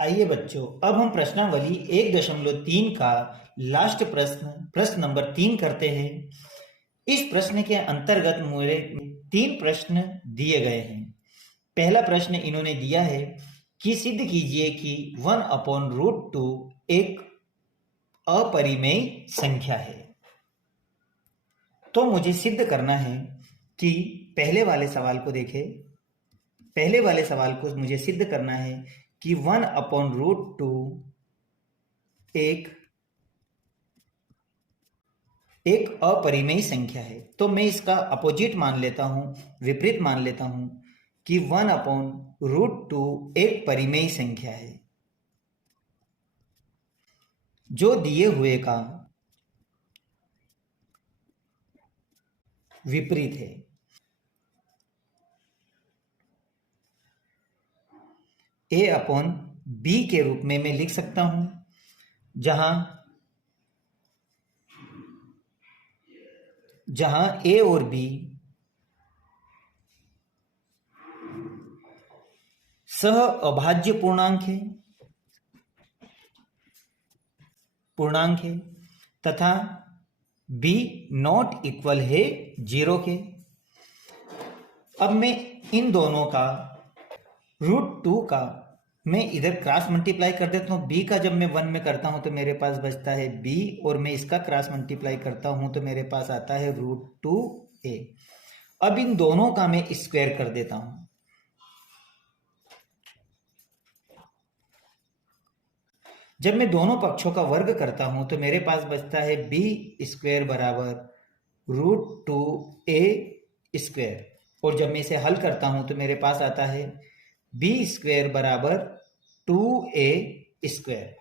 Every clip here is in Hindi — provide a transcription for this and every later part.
आइए बच्चों, अब हम प्रश्नावली 1.3 का लास्ट प्रश्न नंबर 3 करते हैं। इस प्रश्न के अंतर्गत मुझे 3 प्रश्न दिए गए हैं। पहला प्रश्न इन्होंने दिया है कि सिद्ध कीजिए कि 1/√2 एक अपरिमेय संख्या है। तो मुझे सिद्ध करना है कि पहले वाले सवाल को देखें। पहले वाले सवाल को मुझे सिद्ध करना है कि 1/√2 एक अपरिमेय संख्या है। तो मैं इसका अपोजिट मान लेता हूं, विपरीत मान लेता हूं कि 1/√2 एक परिमेय संख्या है जो दिए हुए का विपरीत है। a/b के रूप में मैं लिख सकता हूं, जहां a और b सह अभाज्य पूर्णांक है तथा b नॉट इक्वल है 0 के। अब मैं इन दोनों का √2 का मैं इधर क्रॉस मल्टीप्लाई कर देता हूं। b का जब मैं 1 में करता हूं तो मेरे पास बचता है b, और मैं इसका क्रॉस मल्टीप्लाई करता हूं तो मेरे पास आता है √2a। अब इन दोनों का मैं स्क्वायर कर देता हूं। जब मैं दोनों पक्षों का वर्ग करता हूं तो मेरे पास बचता है b² बराबर √2a², और जब मैं इसे हल करता हूं तो मेरे पास आता है b² बराबर 2a²।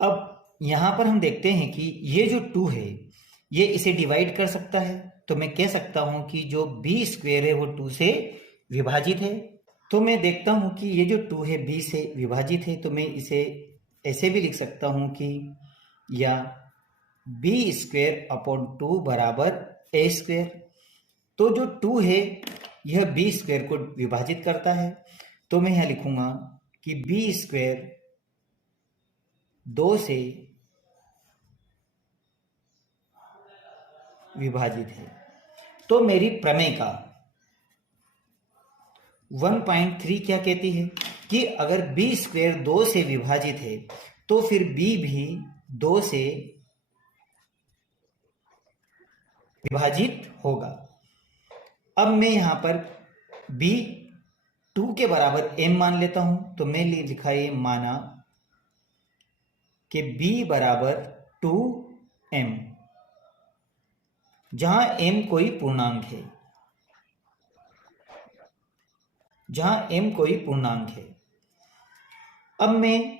अब यहां पर हम देखते हैं कि ये जो 2 है ये इसे डिवाइड कर सकता है। तो मैं कह सकता हूं कि जो b² है वो 2 से विभाजित है। तो मैं देखता हूं कि ये जो 2 है b से विभाजित है, तो मैं इसे ऐसे भी लिख सकता हूं कि या b²/2 बराबर a²। तो जो 2 है यह b² को विभाजित करता है। तो मैं यहां लिखूंगा कि b² 2 से विभाजित है। तो मेरी प्रमेय का 1.3 क्या कहती है कि अगर b² 2 से विभाजित है तो फिर b भी 2 से विभाजित होगा। अब मैं यहां पर b 2 के बराबर m मान लेता हूं। तो मैं लिखा ये माना कि b बराबर 2m, जहां m कोई पूर्णांक है। अब मैं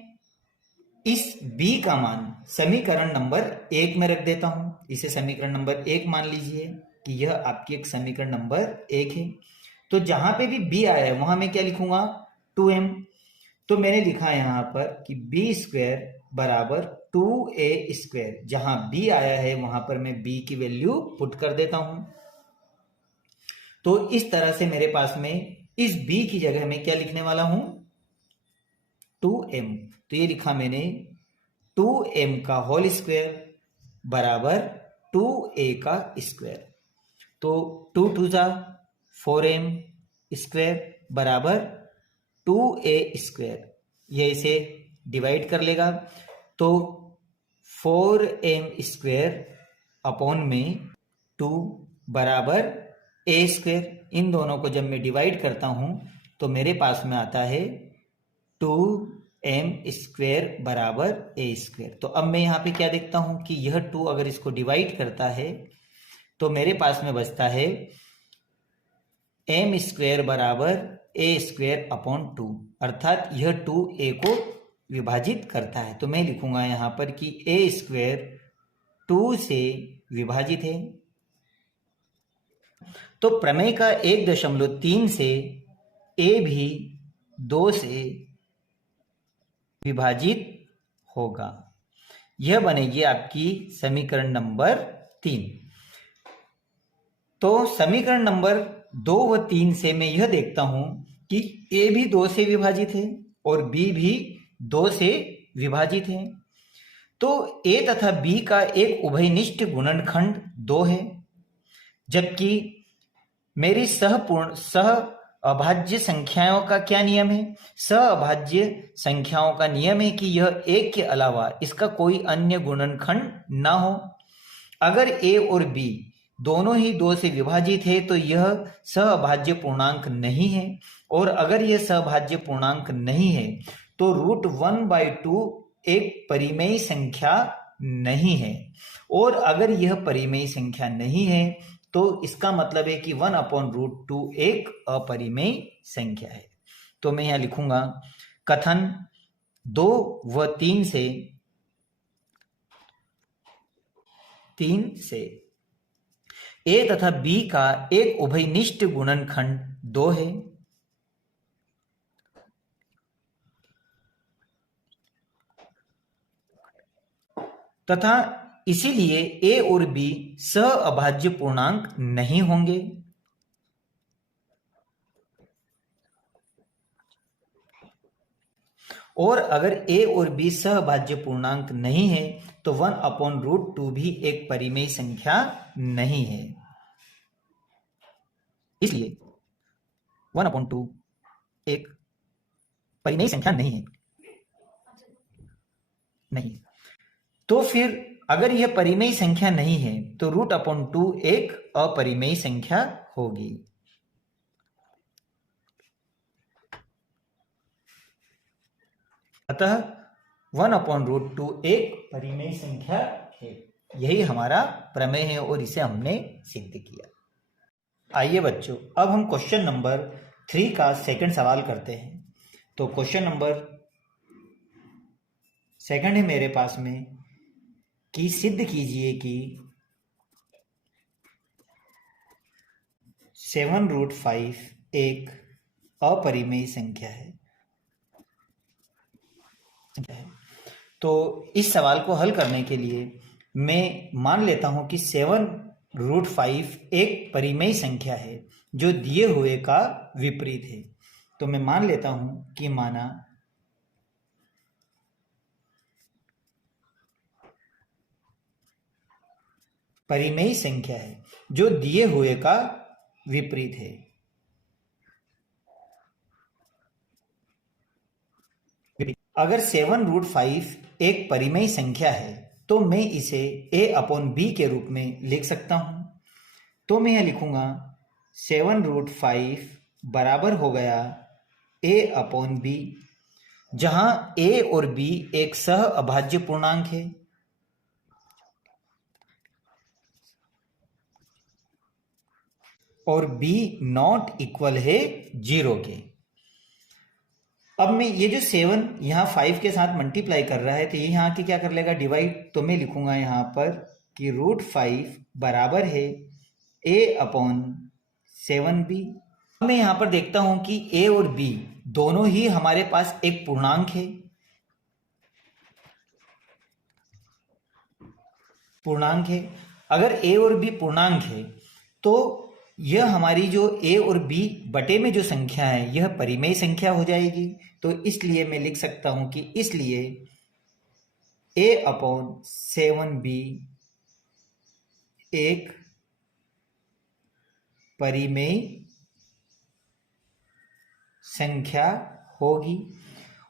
इस b का मान समीकरण नंबर 1 में रख देता हूं। इसे समीकरण नंबर 1 मान लीजिए कि यह आपकी एक समीकरण नंबर 1 है। तो जहां पे भी b आया है वहां मैं क्या लिखूंगा, 2m। तो मैंने लिखा यहां पर कि b² बराबर 2a²। जहां b आया है वहां पर मैं b की वैल्यू पुट कर देता हूं। तो इस तरह से मेरे पास में इस b की जगह में क्या लिखने वाला हूं, 2m। तो ये लिखा मैंने 2m का होल स्क्वायर बराबर 2a का स्क्वायर। तो 2 2 जा 4m² बराबर 2a²। ये इसे डिवाइड कर लेगा। तो 4m² अपॉन में 2 बराबर a²। इन दोनों को जब मैं डिवाइड करता हूं तो मेरे पास में आता है 2m² बराबर a²। तो अब मैं यहां पे क्या देखता हूं कि यह 2 अगर इसको डिवाइड करता है तो मेरे पास में बचता है m² बराबर a² अपॉन 2, अर्थात यह 2a को विभाजित करता है। तो मैं लिखूंगा यहां पर कि a² 2 से विभाजित है। तो प्रमेय का 1.3 से a भी 2 से विभाजित होगा। यह बनेगी आपकी समीकरण नंबर 3। तो समीकरण नंबर 2 व 3 से मैं यह देखता हूं कि ए भी 2 से विभाजित है और बी भी 2 से विभाजित है, तो ए तथा बी का एक उभयनिष्ठ गुणनखंड 2 है, जबकि मेरी सह अभाज्य संख्याओं का क्या नियम है? सह अभाज्य संख्याओं का नियम है कि यह एक के अलावा इसका कोई अन्य गुणनखंड ना हो। अगर ए और बी दोनों ही 2 से विभाजित है तो यह सहअभाज्य पूर्णांक नहीं है, और अगर यह सहअभाज्य पूर्णांक नहीं है तो √1/2 एक परिमेय संख्या नहीं है, और अगर यह परिमेय संख्या नहीं है तो इसका मतलब है कि 1/√2 एक अपरिमेय संख्या है। तो मैं यहां लिखूंगा कथन 2 व 3 से ए तथा बी का एक उभयनिष्ठ गुणनखंड 2 है, तथा इसीलिए ए और बी सहअभाज्य पूर्णांक नहीं होंगे। और अगर ए और बी सहअभाज्य पूर्णांक नहीं है तो 1/√2 भी एक परिमेय संख्या नहीं है। इसलिए 1/2 एक परिमेय संख्या नहीं है। तो फिर अगर यह परिमेय संख्या नहीं है तो √2 एक अपरिमेय संख्या होगी। अतः 1/√2 एक परिमेय संख्या है। यही हमारा प्रमेय है और इसे हमने सिद्ध किया। आइए बच्चों, अब हम क्वेश्चन नंबर 3 का सेकंड सवाल करते हैं। तो क्वेश्चन नंबर सेकंड है मेरे पास में कि सिद्ध कीजिए कि 7√5 एक अपरिमेय संख्या है। तो इस सवाल को हल करने के लिए मैं मान लेता हूं कि 7√5 एक परिमेय संख्या है जो दिए हुए का विपरीत है। तो मैं मान लेता हूं कि माना परिमेय संख्या है जो दिए हुए का विपरीत है। अगर 7√5 एक परिमेय संख्या है तो मैं इसे a/b के रूप में लिख सकता हूं। तो मैं यह लिखूंगा 7√5 बराबर हो गया a/b, जहां a और b एक सह अभाज्य पूर्णांक है और b नॉट इक्वल है 0 के। अब मैं ये जो 7 यहाँ 5 के साथ मल्टीप्लाई कर रहा है तो ये यहाँ की क्या कर लेगा, डिवाइड। तो मैं लिखूंगा यहाँ पर कि √5 बराबर है a/7b। अब मैं यहाँ पर देखता हूं कि a और b दोनों ही हमारे पास एक पूर्णांक है। अगर a और b पूर्णांक है तो यह हमारी जो a और b बटे में जो संख्या है यह परिमेय संख्या हो जाएगी। तो इसलिए मैं लिख सकता हूं कि इसलिए a/7b एक परिमेय संख्या होगी।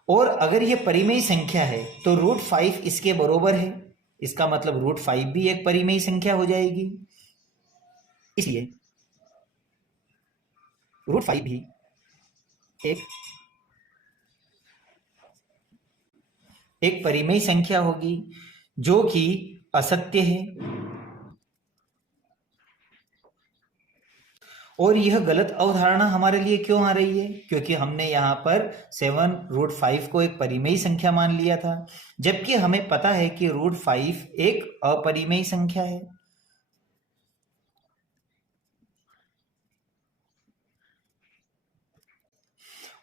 और अगर यह परिमेय संख्या है तो √5 इसके बराबर है, इसका मतलब √5 भी एक परिमेय संख्या हो जाएगी। इसलिए √5 भी एक परिमेय संख्या होगी जो कि असत्य है। और यह गलत अवधारणा हमारे लिए क्यों आ रही है? क्योंकि हमने यहाँ पर 7√5 को एक परिमेय संख्या मान लिया था, जबकि हमें पता है कि √5 एक अपरिमेय संख्या है।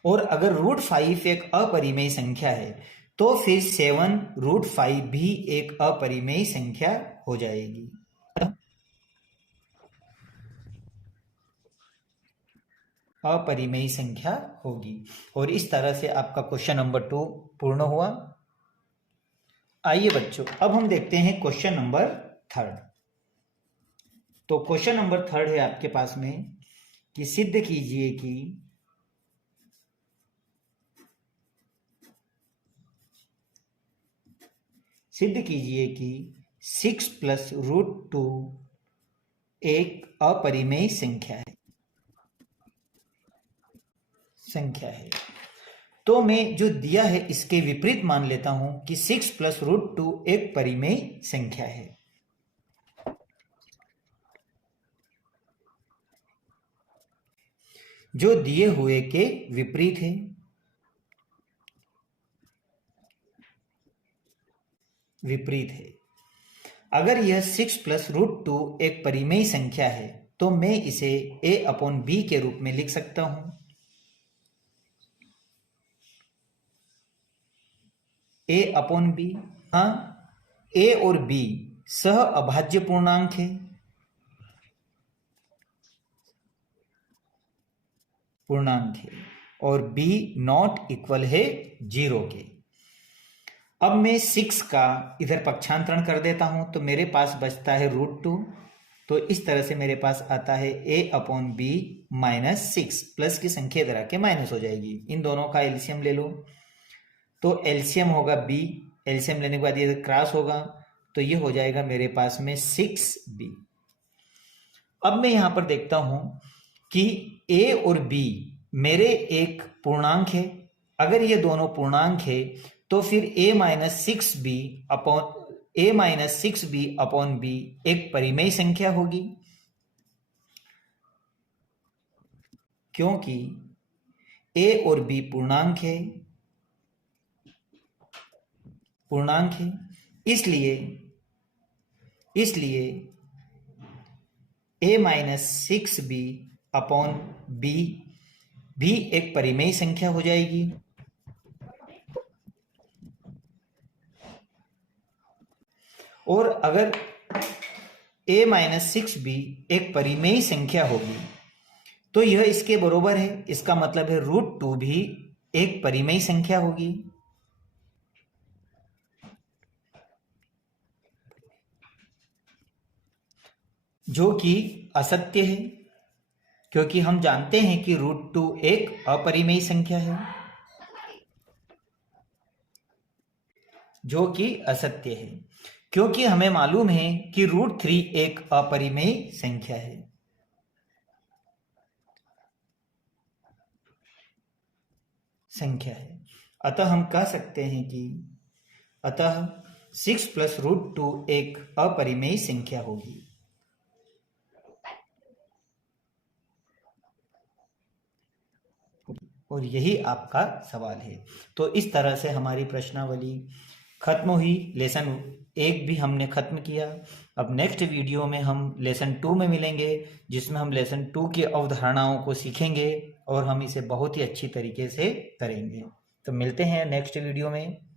और अगर √5 एक अपरिमेय संख्या है तो फिर 7√5 भी एक अपरिमेय संख्या हो जाएगी। अपरिमेय संख्या होगी। और इस तरह से आपका क्वेश्चन नंबर 2 पूर्ण हुआ। आइए बच्चों, अब हम देखते हैं क्वेश्चन नंबर 3। तो क्वेश्चन नंबर 3 है आपके पास में कि सिद्ध कीजिए कि 6 प्लस रूट 2 एक अपरिमेय संख्या है। तो मैं जो दिया है इसके विपरीत मान लेता हूं कि 6 प्लस रूट 2 एक परिमेय संख्या है। जो दिए हुए के विपरीत है। अगर यह 6 प्लस रूट 2 एक परिमेय संख्या है तो मैं इसे a अपॉन b के रूप में लिख सकता हूं। a अपॉन b, हाँ, a और b सह अभाज्य पूर्णांक है, और b नॉट इक्वल है 0 के। अब मैं 6 का इधर पक्षांतरण कर देता हूं तो मेरे पास बचता है रूट 2। तो इस तरह से मेरे पास आता है a upon B minus 6, plus की संख्या इधर आके माइनस हो जाएगी। इन दोनों का एलसीएम ले लो तो एलसीएम होगा b, एलसीएम लेने के बाद ये क्रॉस होगा तो ये हो जाएगा मेरे पास में 6b। अब मैं यहां पर देखता हूं कि a और b मेरे एक पूर्णांक है। अगर ये दोनों पूर्णांक है तो फिर a minus 6b upon b एक परिमेय संख्या होगी, क्योंकि a और b पूर्णांक है। इसलिए a minus 6b upon b भी एक परिमेय संख्या हो जाएगी। और अगर a माइनस 6b एक परिमेय संख्या होगी तो यह इसके बराबर है। इसका मतलब है रूट 2 भी एक परिमेय संख्या होगी, जो कि असत्य है, क्योंकि हम जानते हैं कि रूट 2 एक अपरिमेय संख्या है, जो कि असत्य है, क्योंकि हमें मालूम है कि रूट 3 एक अपरिमेय संख्या है। अतः हम कह सकते हैं कि 6 प्लस रूट 2 एक अपरिमेय संख्या होगी। और यही आपका सवाल है। तो इस तरह से हमारी प्रश्नावली खत्म हुई। लेसन 1 भी हमने खत्म किया। अब नेक्स्ट वीडियो में हम लेसन 2 में मिलेंगे, जिसमें हम लेसन 2 की अवधारणाओं को सीखेंगे और हम इसे बहुत ही अच्छी तरीके से करेंगे। तो मिलते हैं नेक्स्ट वीडियो में।